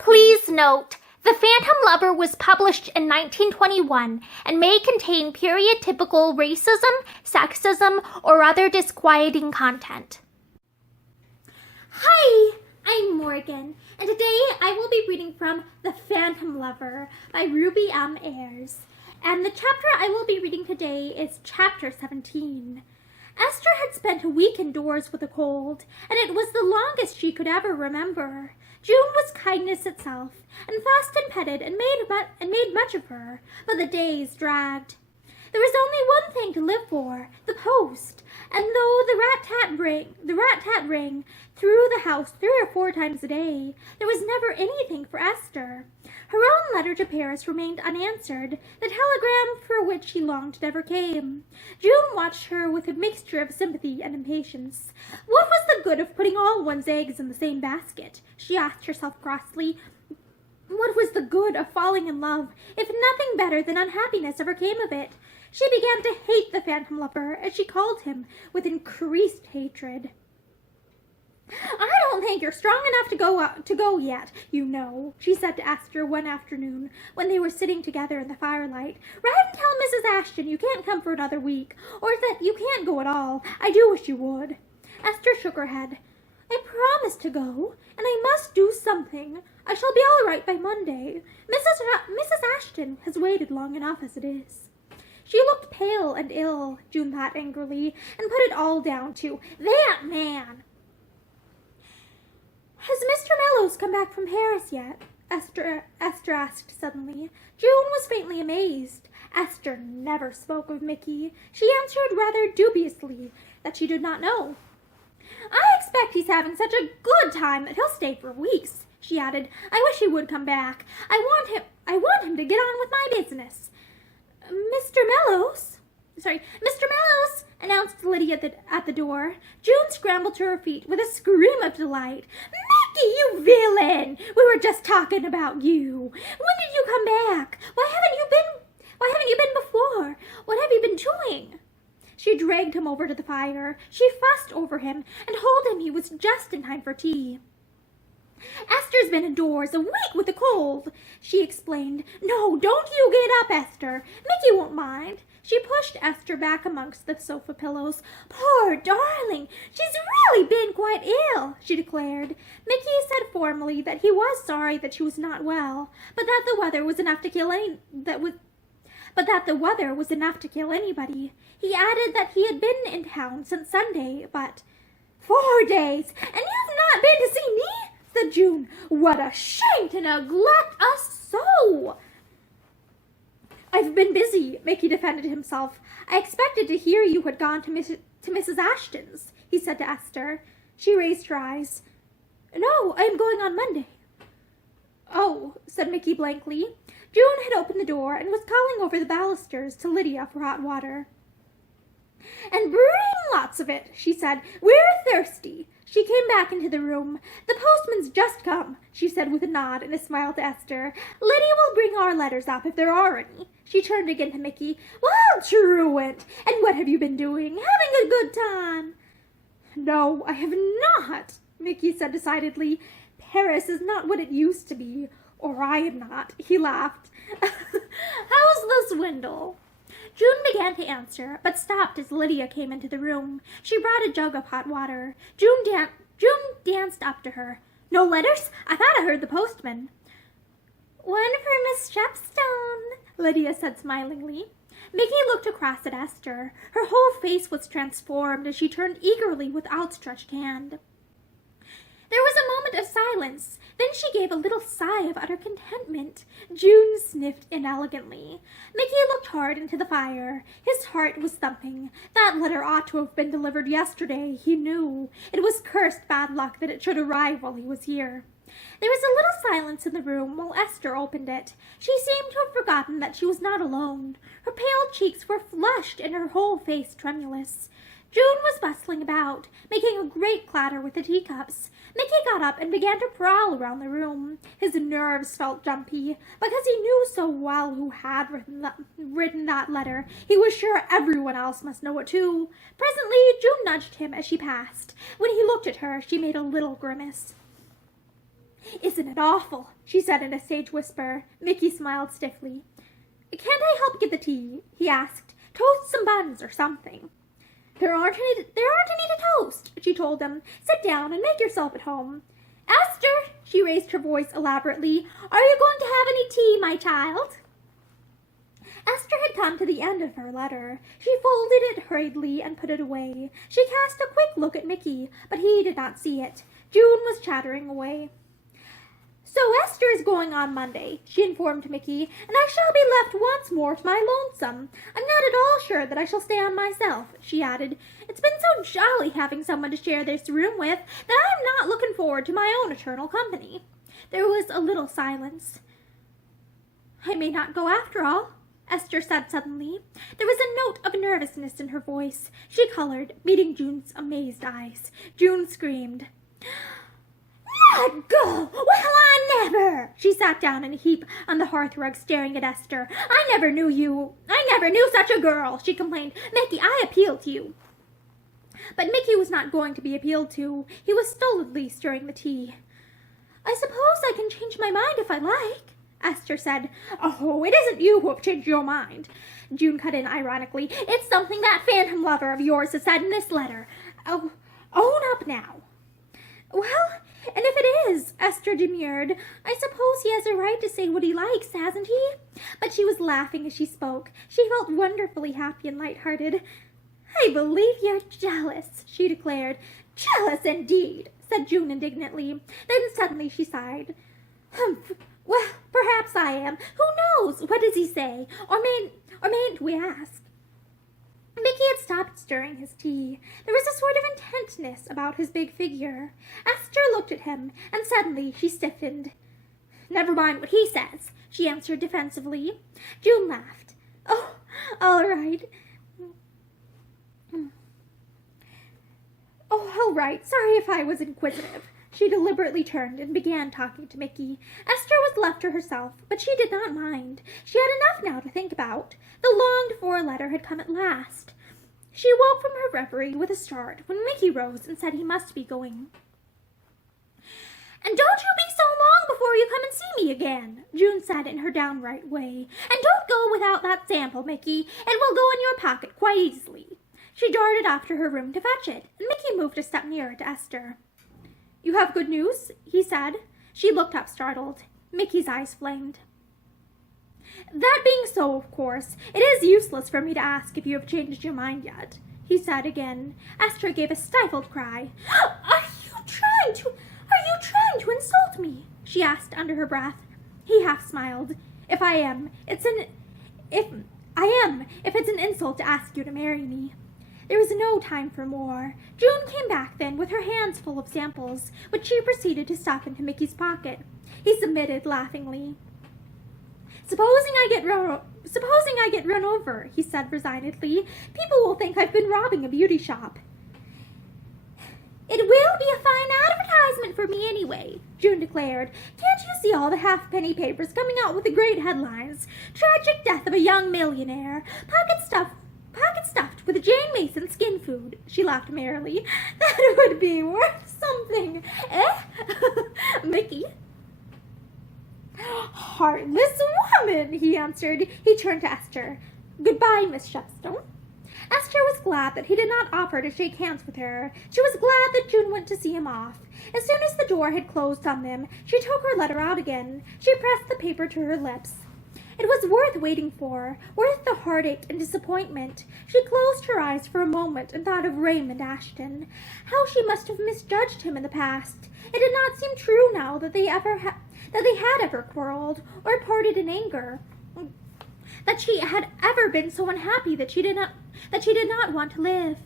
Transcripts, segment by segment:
Please note, The Phantom Lover was published in 1921 and may contain period-typical racism, sexism, or other disquieting content. Hi, I'm Morgan, and today I will be reading from The Phantom Lover by Ruby M. Ayres. And the chapter I will be reading today is Chapter 17. Esther had spent a week indoors with a cold, and it was the longest she could ever remember. June was kindness itself, and fussed and petted and made much of her, but the days dragged. There was only one thing to live for, the post, and though the rat-tat rang through the house 3 or 4 times a day, there was never anything for Esther. Her own letter to Paris remained unanswered. The telegram for which she longed never came. June watched her with a mixture of sympathy and impatience. What was the good of putting all one's eggs in the same basket? She asked herself crossly. What was the good of falling in love if nothing better than unhappiness ever came of it? She began to hate the Phantom Lover, as she called him, with increased hatred. I don't think you're strong enough to go yet, you know, she said to Esther one afternoon when they were sitting together in the firelight. Write and tell Mrs. Ashton you can't come for another week, or that you can't go at all. I do wish you would. Esther shook her head. I promised to go, and I must do something. I shall be all right by Monday. Mrs. Ashton has waited long enough as it is. She looked pale and ill, June thought angrily, and put it all down to that man. Has Mr. Mellows come back from Paris yet? Esther asked suddenly. June was faintly amazed. Esther never spoke of Mickey. She answered rather dubiously that she did not know. I expect he's having such a good time that he'll stay for weeks, she added. I wish he would come back. I want him to get on with my business. Mr. Mellows, announced Lydia at the door. June scrambled to her feet with a scream of delight. Mickey, you villain! We were just talking about you. When did you come back? Why haven't you been before? What have you been doing? She dragged him over to the fire. She fussed over him and told him he was just in time for tea. Esther's been indoors a week with a cold, she explained. No, don't you get up, Esther. Mickey won't mind. She pushed Esther back amongst the sofa pillows. Poor darling, she's really been quite ill, she declared. Mickey said formally that he was sorry that she was not well, but that the weather was enough to kill anybody. He added that he had been in town since Sunday, but 4 days, and you've not been to see me? Said June. What a shame to neglect us so! I've been busy, Mickey defended himself. I expected to hear you had gone to Mrs. Ashton's, he said to Esther. She raised her eyes. No, I am going on Monday. Oh, said Mickey blankly. June had opened the door and was calling over the balusters to Lydia for hot water. And bring lots of it, she said. We're thirsty. She came back into the room. The postman's just come, she said with a nod and a smile to Esther. Lydia will bring our letters up if there are any. She turned again to Mickey. Well, truant, and what have you been doing? Having a good time? No, I have not, Mickey said decidedly. Paris is not what it used to be, or I am not, he laughed. How's the swindle? June began to answer, but stopped as Lydia came into the room. She brought a jug of hot water. June danced up to her. No letters? I thought I heard the postman. One for Miss Shepstone, Lydia said smilingly. Mickey looked across at Esther. Her whole face was transformed as she turned eagerly with outstretched hand. There was a moment of silence. Then she gave a little sigh of utter contentment. June sniffed inelegantly. Mickey looked hard into the fire. His heart was thumping. That letter ought to have been delivered yesterday, he knew. It was cursed bad luck that it should arrive while he was here. There was a little silence in the room while Esther opened it. She seemed to have forgotten that she was not alone. Her pale cheeks were flushed and her whole face tremulous. June was bustling about, making a great clatter with the teacups. Mickey got up and began to prowl around the room. His nerves felt jumpy. Because he knew so well who had written that letter, he was sure everyone else must know it too. Presently, June nudged him as she passed. When he looked at her, she made a little grimace. Isn't it awful?" she said in a stage whisper. Mickey smiled stiffly. "Can't I help get the tea?" he asked. "Toast some buns or something." There aren't any to toast," she told him. "Sit down and make yourself at home." "Esther," she raised her voice elaborately, "are you going to have any tea, my child?" Esther had come to the end of her letter. She folded it hurriedly and put it away. She cast a quick look at Mickey, but he did not see it. June was chattering away. "So Esther is going on Monday," she informed Mickey, "and I shall be left once more to my lonesome. I'm not at all sure that I shall stay on myself," she added. "It's been so jolly having someone to share this room with that I'm not looking forward to my own eternal company." There was a little silence. "I may not go after all," Esther said suddenly. There was a note of nervousness in her voice. She colored, meeting June's amazed eyes. June screamed. "Not go! Well, I never!" She sat down in a heap on the hearthrug, staring at Esther. I never knew such a girl," she complained. "Mickey, I appeal to you." But Mickey was not going to be appealed to. He was stolidly stirring the tea. "I suppose I can change my mind if I like," Esther said. "Oh, it isn't you who have changed your mind," June cut in ironically. "It's something that phantom lover of yours has said in this letter. Oh, own up now." "Well, and if it is," Esther demurred, "I suppose he has a right to say what he likes, hasn't he?" But she was laughing as she spoke. She felt wonderfully happy and light-hearted. "I believe you're jealous," she declared. "Jealous indeed," said June indignantly. Then suddenly she sighed. "Humph. Well, perhaps I am. Who knows? What does he say? Or mayn't we ask?" Mickey had stopped stirring his tea. There was a sort of intentness about his big figure. Esther looked at him, and suddenly she stiffened. "Never mind what he says," she answered defensively. June laughed. "Oh, all right. All right. Sorry if I was inquisitive." She deliberately turned and began talking to Mickey. Esther was left to herself, but she did not mind. She had enough now to think about. The longed-for letter had come at last. She woke from her reverie with a start when Mickey rose and said he must be going. "And don't you be so long before you come and see me again," June said in her downright way. "And don't go without that sample, Mickey. It will go in your pocket quite easily." She darted off to her room to fetch it, and Mickey moved a step nearer to Esther. "You have good news?" he said. She looked up startled. Mickey's eyes flamed. "That being so, of course, it is useless for me to ask if you have changed your mind yet," he said again. Esther gave a stifled cry. Are you trying to insult me?" she asked under her breath. He half smiled. If it's an insult to ask you to marry me." There was no time for more. June came back then with her hands full of samples, which she proceeded to stuff into Mickey's pocket. He submitted laughingly. Supposing I get run over," he said resignedly. "People will think I've been robbing a beauty shop." "It will be a fine advertisement for me anyway," June declared. "Can't you see all the halfpenny papers coming out with the great headlines? Tragic death of a young millionaire. Pocket stuffed with Jane Mason skin food." She laughed merrily. "That would be worth something, eh?" Mickey. "Heartless woman," he answered. He turned to Esther. "Goodbye, Miss Shepstone." Esther was glad that he did not offer to shake hands with her. She was glad that June went to see him off. As soon as the door had closed on them, she took her letter out again. She pressed the paper to her lips. It was worth waiting for, worth the heartache and disappointment. She closed her eyes for a moment and thought of Raymond Ashton. How she must have misjudged him in the past. It did not seem true now that they had ever quarreled or parted in anger. That she had ever been so unhappy that she did not want to live.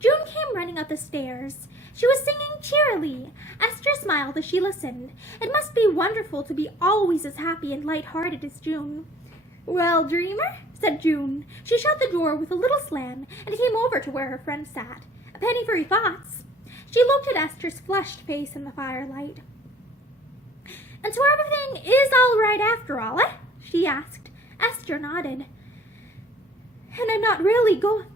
June came running up the stairs. She was singing cheerily. Esther smiled as she listened. It must be wonderful to be always as happy and light-hearted as June. "Well, dreamer," said June. She shut the door with a little slam and came over to where her friend sat. "A penny for your thoughts." She looked at Esther's flushed face in the firelight. "And so everything is all right after all, eh?" she asked. Esther nodded. And I'm not really going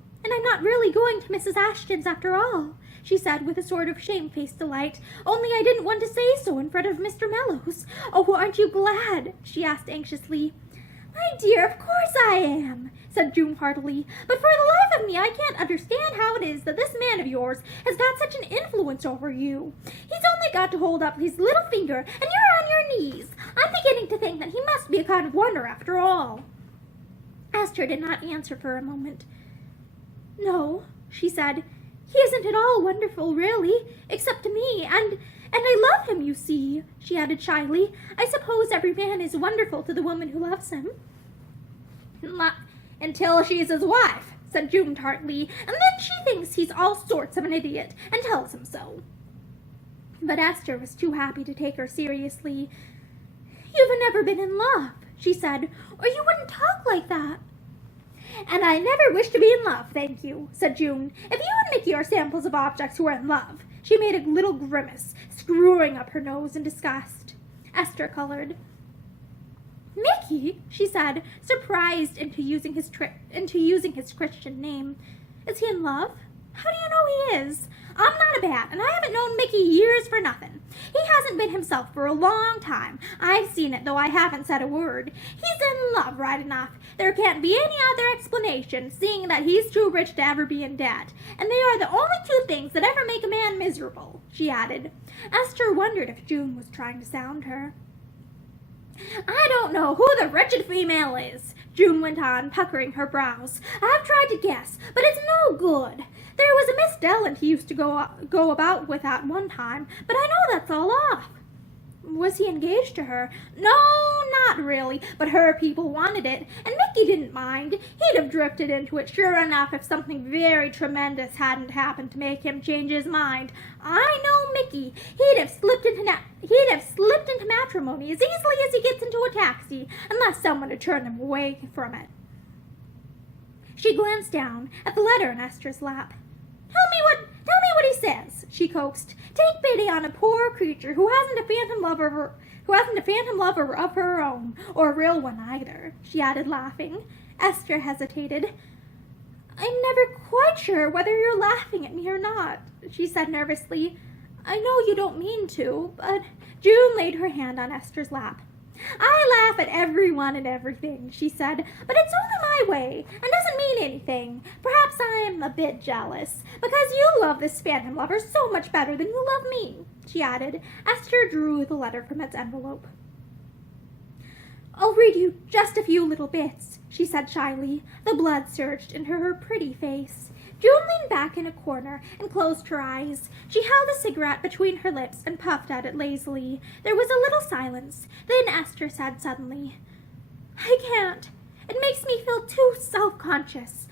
to Mrs. Ashton's after all," she said with a sort of shamefaced delight, "only I didn't want to say so in front of Mr. Mellows. Oh, aren't you glad?" she asked anxiously. "My dear, of course I am," said June heartily, "but for the life of me I can't understand how it is that this man of yours has got such an influence over you. He's only got to hold up his little finger, and you're on your knees. I'm beginning to think that he must be a kind of wonder after all." Esther did not answer for a moment. "No," she said, "he isn't at all wonderful, really, except to me, and I love him, you see," she added shyly. "I suppose every man is wonderful to the woman who loves him." "Not until she's his wife," said June tartly, "and then she thinks he's all sorts of an idiot, and tells him so." But Esther was too happy to take her seriously. "You've never been in love," she said, "or you wouldn't talk like that." "And I never wish to be in love, thank you," said June. "If you and Mickey are samples of objects who are in love." She made a little grimace, screwing up her nose in disgust. Esther colored. "Mickey," she said, surprised into using his Christian name. "Is he in love? How do you know he is? I'm not a bat, and I haven't known Mickey years for nothing. He hasn't been himself for a long time. I've seen it, though I haven't said a word. He's in love, right enough. There can't be any other explanation, seeing that he's too rich to ever be in debt. And they are the only two things that ever make a man miserable," she added. Esther wondered if June was trying to sound her. "I don't know who the wretched female is," June went on, puckering her brows. "I've tried to guess, but it's no good. There was a Miss Delland he used to go about with at one time, but I know that's all off." "Was he engaged to her?" "No, not really, but her people wanted it, and Mickey didn't mind. He'd have drifted into it sure enough if something very tremendous hadn't happened to make him change his mind. I know Mickey. He'd have slipped into matrimony as easily as he gets into a taxi, unless someone had turned him away from it." She glanced down at the letter in Esther's lap. Tell me what he says," she coaxed. "Take pity on a poor creature who hasn't a phantom lover of her own, or a real one either," she added, laughing. Esther hesitated. "I'm never quite sure whether you're laughing at me or not," she said nervously. "I know you don't mean to, but—" June laid her hand on Esther's lap. "I laugh at everyone and everything," she said, "but it's only my way, and doesn't mean anything. Perhaps I'm a bit jealous, because you love this phantom lover so much better than you love me," she added. Esther drew the letter from its envelope. "I'll read you just a few little bits," she said shyly. The blood surged into her pretty face. June leaned back in a corner and closed her eyes. She held a cigarette between her lips and puffed at it lazily. There was a little silence. Then Esther said suddenly, "I can't. It makes me feel too self-conscious.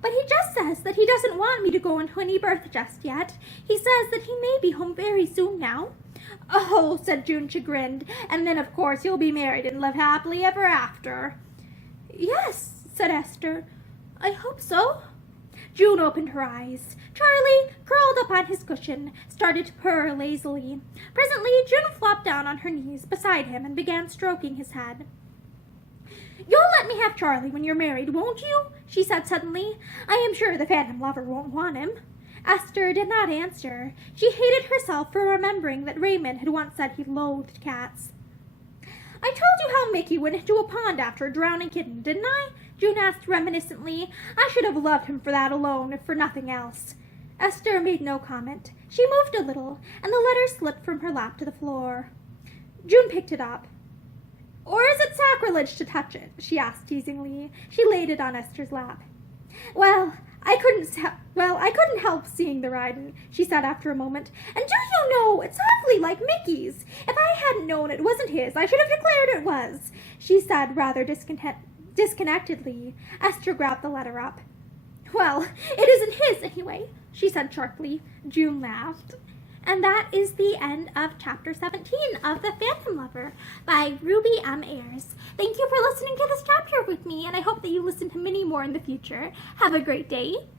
But he just says that he doesn't want me to go into any berth just yet. He says that he may be home very soon now." "Oh," said June, chagrined, "and then of course you'll be married and live happily ever after." "Yes," said Esther, "I hope so." June opened her eyes. Charlie, curled up on his cushion, started to purr lazily. Presently, June flopped down on her knees beside him and began stroking his head. "You'll let me have Charlie when you're married, won't you?" she said suddenly. "I am sure the phantom lover won't want him." Esther did not answer. She hated herself for remembering that Raymond had once said he loathed cats. "I told you how Mickey went into a pond after a drowning kitten, didn't I?" June asked reminiscently. "I should have loved him for that alone, if for nothing else." Esther made no comment. She moved a little, and the letter slipped from her lap to the floor. June picked it up. "Or is it sacrilege to touch it?" she asked teasingly. She laid it on Esther's lap. Well, I couldn't help seeing the writing," she said after a moment. "And do you know, it's awfully like Mickey's. If I hadn't known it wasn't his, I should have declared it was," she said rather disconnectedly. Esther grabbed the letter up. "Well, it isn't his anyway," she said sharply. June laughed. And that is the end of Chapter 17 of The Phantom Lover by Ruby M. Ayres. Thank you for listening to this chapter with me, and I hope that you listen to many more in the future. Have a great day.